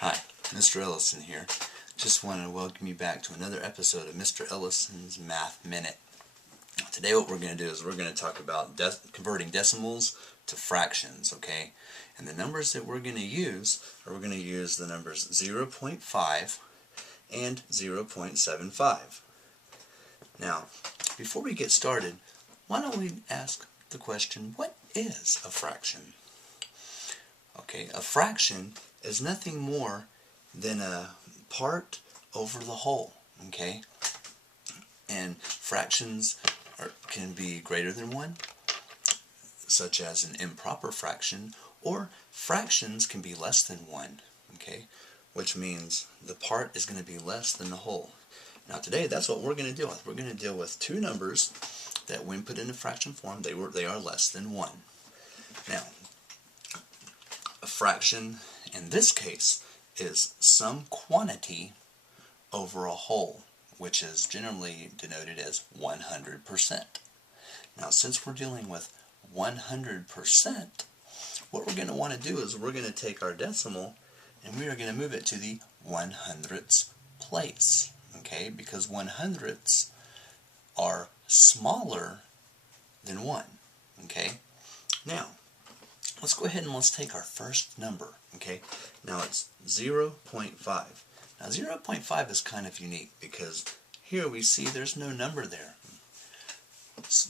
Hi, Mr. Ellison here. Just want to welcome you back to another episode of Mr. Ellison's Math Minute. Today what we're going to do is we're going to talk about converting decimals to fractions, okay? And the numbers that we're going to use are the numbers 0.5 and 0.75. Now, before we get started, why don't we ask the question, what is a fraction? Okay, a fraction is nothing more than a part over the whole, okay? And fractions can be greater than 1, such as an improper fraction, or fractions can be less than 1, okay? Which means the part is going to be less than the whole. Now today, that's what we're going to deal with. We're going to deal with two numbers that when put into fraction form, they are less than 1. Now, a fraction in this case is some quantity over a whole, which is generally denoted as 100%. Now, since we're dealing with 100%, what we're going to want to do is we're going to take our decimal and we are going to move it to the 100ths place, okay? Because 100ths are smaller than 1, okay? Now, let's go ahead and let's take our first number, okay? Now it's 0.5. Now 0.5 is kind of unique because here we see there's no number there.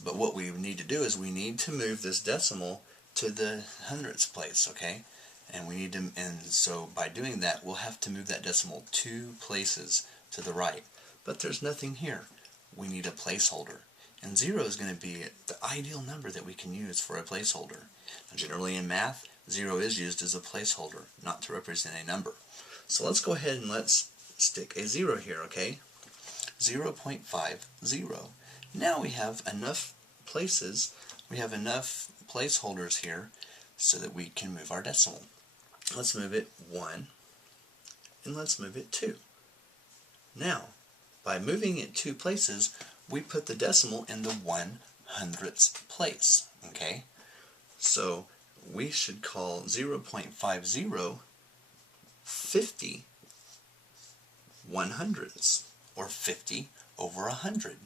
But what we need to do is we need to move this decimal to the hundredths place, okay? And so by doing that, we'll have to move that decimal 2 places to the right. But there's nothing here. We need a placeholder. And 0 is going to be the ideal number that we can use for a placeholder. Now, generally in math, 0 is used as a placeholder, not to represent a number. So let's go ahead and let's stick a 0 here, okay? 0.50. Now we have enough places, we have enough placeholders here so that we can move our decimal. Let's move it 1, and let's move it 2. Now, by moving it 2 places, we put the decimal in the 100ths place, okay? So we should call 0.50 50 100ths, or 50 over 100.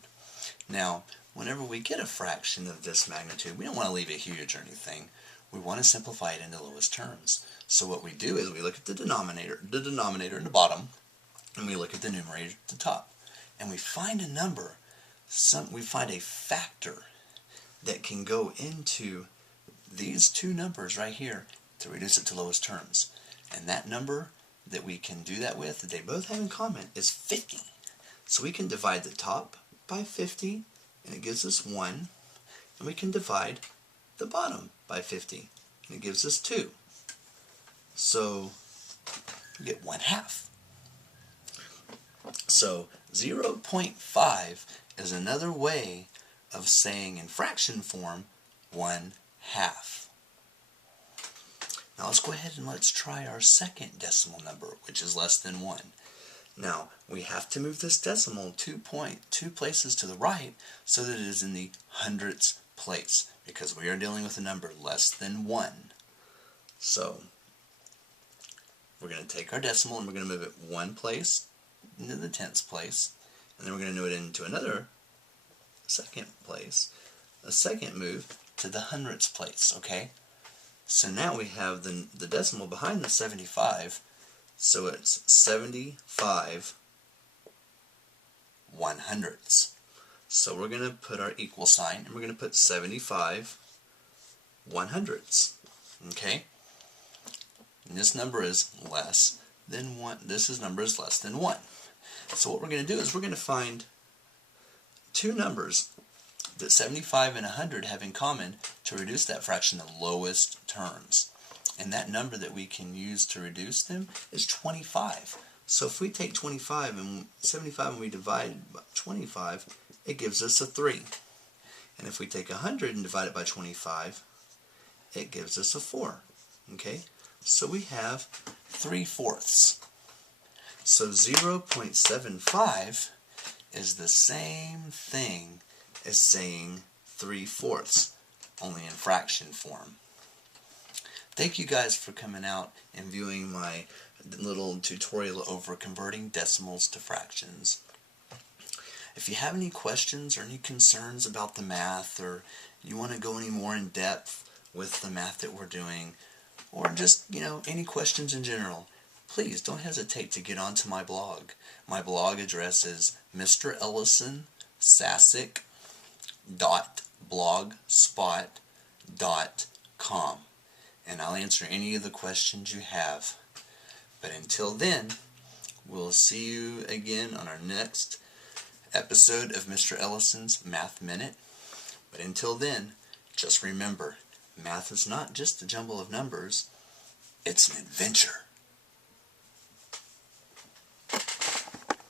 Now, whenever we get a fraction of this magnitude, we don't want to leave it huge or anything. We want to simplify it into lowest terms. So what we do is we look at the denominator in the bottom, and we look at the numerator at the top. And we find a number, we find a factor that can go into these two numbers right here to reduce it to lowest terms. And that number that we can do that with, that they both have in common, is 50. So we can divide the top by 50, and it gives us 1. And we can divide the bottom by 50, and it gives us 2. So we get 1/2. So 0.5 is another way of saying in fraction form 1/2. Now let's go ahead and let's try our second decimal number, which is less than 1. Now we have to move this decimal 2 places to the right so that it is in the hundredths place, because we are dealing with a number less than 1. So we're going to take our decimal and we're going to move it 1 place into the tenths place, and then we're going to move it into another second place, a second move to the hundredths place, okay? So now we have the decimal behind the 75, so it's 75 100ths. So we're going to put our equal sign, and we're going to put 75 100ths, okay? And this number is less than 1. This number is less than 1. So what we're going to do is we're going to find two numbers that 75 and 100 have in common to reduce that fraction to lowest terms. And that number that we can use to reduce them is 25. So if we take 25 and 75 and we divide by 25, it gives us a 3. And if we take 100 and divide it by 25, it gives us a 4. Okay? So we have 3/4. So 0.75 is the same thing as saying 3/4, only in fraction form. Thank you guys for coming out and viewing my little tutorial over converting decimals to fractions. If you have any questions or any concerns about the math, or you want to go any more in depth with the math that we're doing, or just, any questions in general, please don't hesitate to get onto my blog. My blog address is mrellison.blogspot.com, and I'll answer any of the questions you have. But until then, we'll see you again on our next episode of Mr. Ellison's Math Minute. But until then, just remember, math is not just a jumble of numbers, it's an adventure.